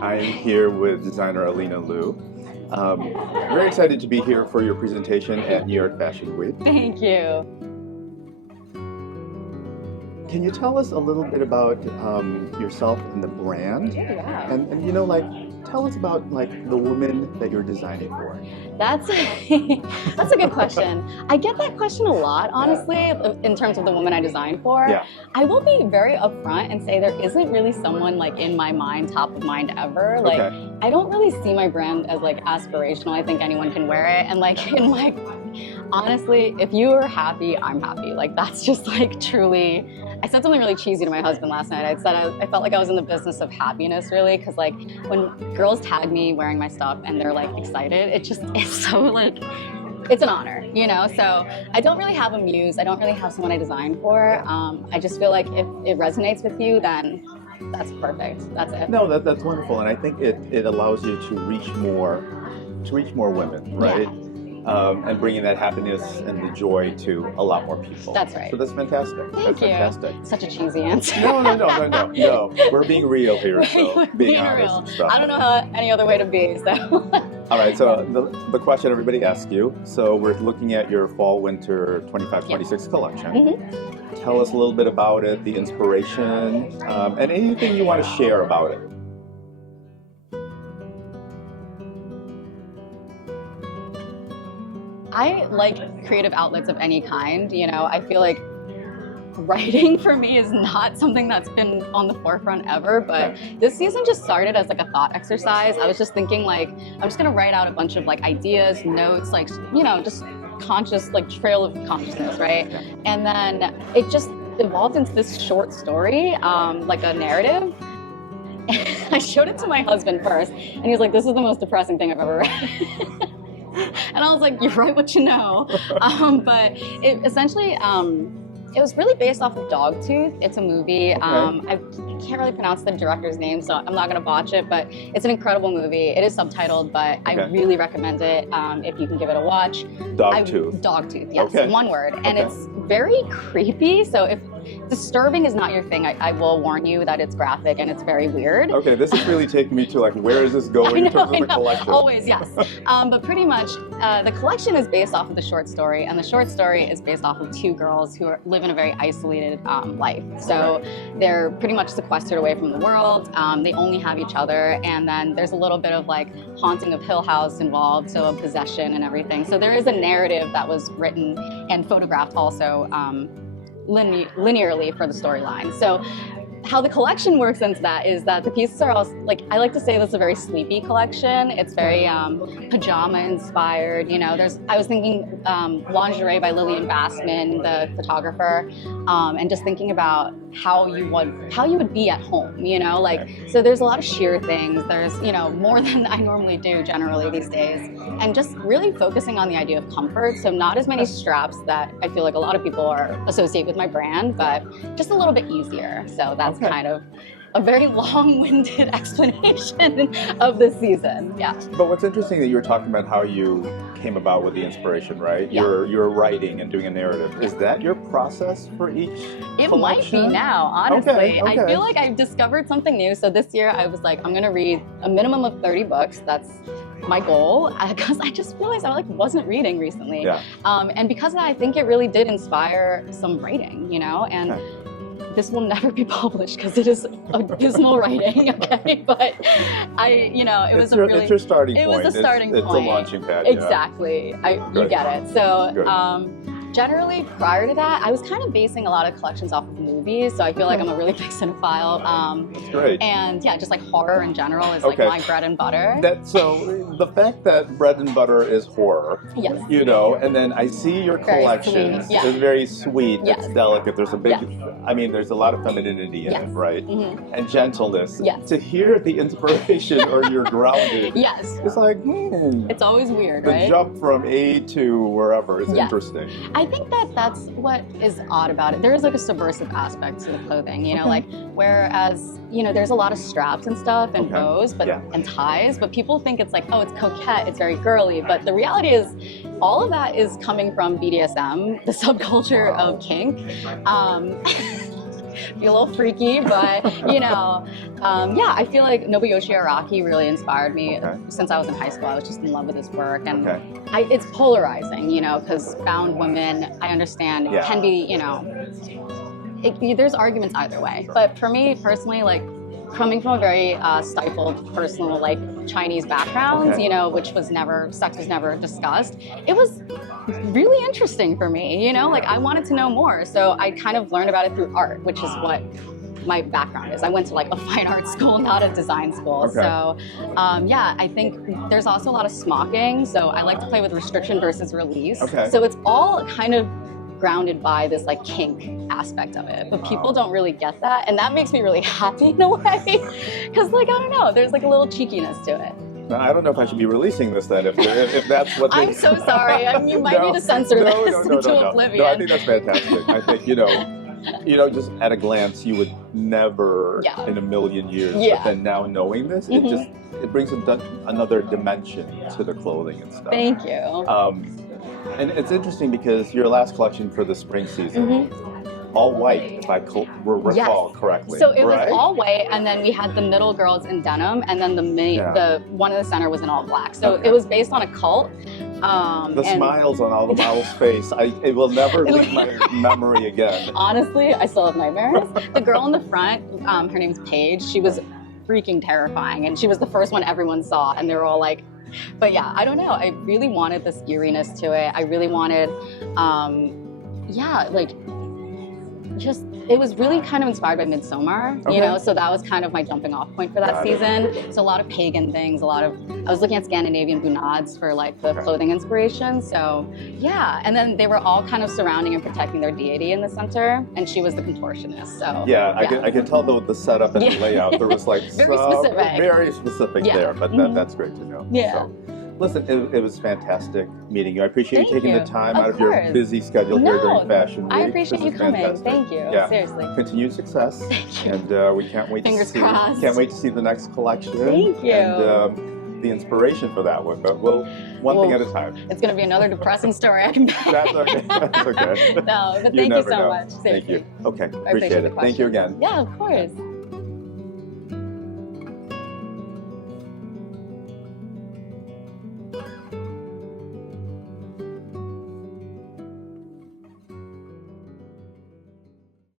I'm here with designer Allina Liu. Very excited to be here for your presentation at New York Fashion Week. Thank you. Can you tell us a little bit about yourself and the brand? Yeah. And you know, like, tell us about like the women that you're designing for. That's a good question. I get that question a lot, honestly, in terms of the woman I design for. Yeah. I will be very upfront and say there isn't really someone like in my mind, top of mind ever. Like, Okay. I don't really see my brand as like aspirational. I think anyone can wear it. And like in my, honestly, if you are happy, I'm happy. Like that's just like truly, I said something really cheesy to my husband last night. I said I felt like I was in the business of happiness really, because like when girls tag me wearing my stuff and they're like excited, it's so like, it's an honor, you know? So I don't really have a muse. I don't really have someone I design for. I just feel like if it resonates with you, then that's perfect. That's it. No, that's wonderful, and I think it allows you to reach more women, right? Yeah. And bringing that happiness and the joy to a lot more people. That's right. So that's fantastic. Thank you. Fantastic. Such a cheesy answer. No. We're being real here, so being honest real. and stuff. I don't know how any other way to be, so. All right, so the question everybody asks you, so we're looking at your fall-winter 25-26 collection. Mm-hmm. Tell us a little bit about it, the inspiration, and anything you want to share about it. I like creative outlets of any kind, you know. I feel like writing for me is not something that's been on the forefront ever, but this season just started as like a thought exercise. I was just thinking like, I'm just gonna write out a bunch of like ideas, notes, like, you know, just conscious, like trail of consciousness, right? And then it just evolved into this short story, like a narrative. I showed it to my husband first, and he was like, this is the most depressing thing I've ever read. And I was like, you write what you know. But it essentially, it was really based off of Dogtooth. It's a movie. Okay. I can't really pronounce the director's name, so I'm not going to botch it, but it's an incredible movie. It is subtitled, but I really recommend it if you can give it a watch. Dogtooth. Dogtooth, yes, Okay. one word. And it's very creepy, so if disturbing is not your thing, I will warn you that it's graphic and it's very weird. Okay, this is really taking me to like, where is this going in terms of the collection? Always, yes. But pretty much, the collection is based off of the short story, and the short story is based off of two girls who live in a very isolated life. So they're pretty much sequestered away from the world. They only have each other, and then there's a little bit of like haunting of Hill House involved, so a possession and everything. So there is a narrative that was written and photographed also linearly for the storyline. So how the collection works into that is that the pieces are all, like, I like to say this is a very sleepy collection. It's very pajama inspired, you know. I was thinking lingerie by Lillian Bassman, the photographer, and just thinking about how you would be at home, you know, like, so there's a lot of sheer things. There's, you know, more than I normally do generally these days, and just really focusing on the idea of comfort. So not as many straps that I feel like a lot of people associate with my brand, but just a little bit easier. So that's kind of a very long-winded explanation of the season. Yeah. But what's interesting that you were talking about how you came about with the inspiration, right? Yeah. You're writing and doing a narrative. Is that your process for each It collection? might be now, honestly. Okay. I feel like I've discovered something new. So this year I was like, I'm gonna read a minimum of 30 books. That's my goal, because I just realized I wasn't reading recently. Yeah. And because of that, I think it really did inspire some writing, you know, and this will never be published because it is abysmal writing, okay? But it's your starting point. It was a starting point. It's a launching pad. Exactly. You get it. So generally, prior to that, I was kind of basing a lot of collections off of movies, so I feel like I'm a really big cinephile. That's great. And yeah, just like horror in general is like my bread and butter. So the fact that bread and butter is horror, yes, you know, and then I see your collections. It's very sweet. Yes. It's delicate. There's a big, I mean, there's a lot of femininity in it, right? Mm-hmm. And gentleness. Yes. To hear the inspiration or you're grounded. Yes. It's like, It's always weird, the right? jump from A to wherever is interesting. I think that's what is odd about it. There is like a subversive aspect to the clothing, you know, like whereas, you know, there's a lot of straps and stuff and bows, but and ties, but people think it's like, oh, it's coquette, it's very girly, but the reality is all of that is coming from BDSM, the subculture of kink. be a little freaky, but you know, yeah, I feel like Nobuyoshi Araki really inspired me since I was in high school. I was just in love with his work, and it's polarizing, you know, because bound women, I understand, can be, you know, there's arguments either way. But for me personally, like, coming from a very stifled personal, like, Chinese background, you know, which was never, sex was never discussed, it was really interesting for me, you know, like, I wanted to know more. So I kind of learned about it through art, which is what my background is. I went to like a fine art school, not a design school. So yeah, I think there's also a lot of smocking. So I like to play with restriction versus release. So it's all kind of grounded by this like kink aspect of it, but people don't really get that, and that makes me really happy in a way, because like, I don't know, there's like a little cheekiness to it. I don't know if I should be releasing this then, if that's what I'm so sorry. I mean, you might need to censor this into oblivion. No, I think that's fantastic. I think, you know, just at a glance, you would never in a million years, but then now knowing this, it brings another dimension to the clothing and stuff. Thank you. And it's interesting because your last collection for the spring season, all white, if I recall correctly. So it was all white, and then we had the middle girls in denim, and then the one in the center was in all black. So it was based on a cult. The smiles on all the models' face, it will never leave my memory again. Honestly, I still have nightmares. The girl in the front, her name's Paige, she was freaking terrifying, and she was the first one everyone saw, and they were all like, but yeah, I don't know. I really wanted this eeriness to it. I really wanted, like, just, it was really kind of inspired by Midsommar, you know, so that was kind of my jumping off point for that season. So a lot of pagan things, I was looking at Scandinavian bunades for like the clothing inspiration. So yeah, and then they were all kind of surrounding and protecting their deity in the center, and she was the contortionist. So yeah, I could tell the setup and the layout. There was like very specific there, but that's great to know. So, listen, it was fantastic meeting you. I appreciate you taking the time out of your busy schedule here during Fashion Week. I appreciate you coming. Thank you. Seriously. Continued success. Thank you. And we can't wait can't wait to see the next collection. Thank you. And the inspiration for that one. But one thing at a time. It's going to be another depressing story. I can bet. That's okay. That's okay. No, but thank you so much. Seriously. Thank you. Okay. Appreciate it. Thank you again. Yeah, of course.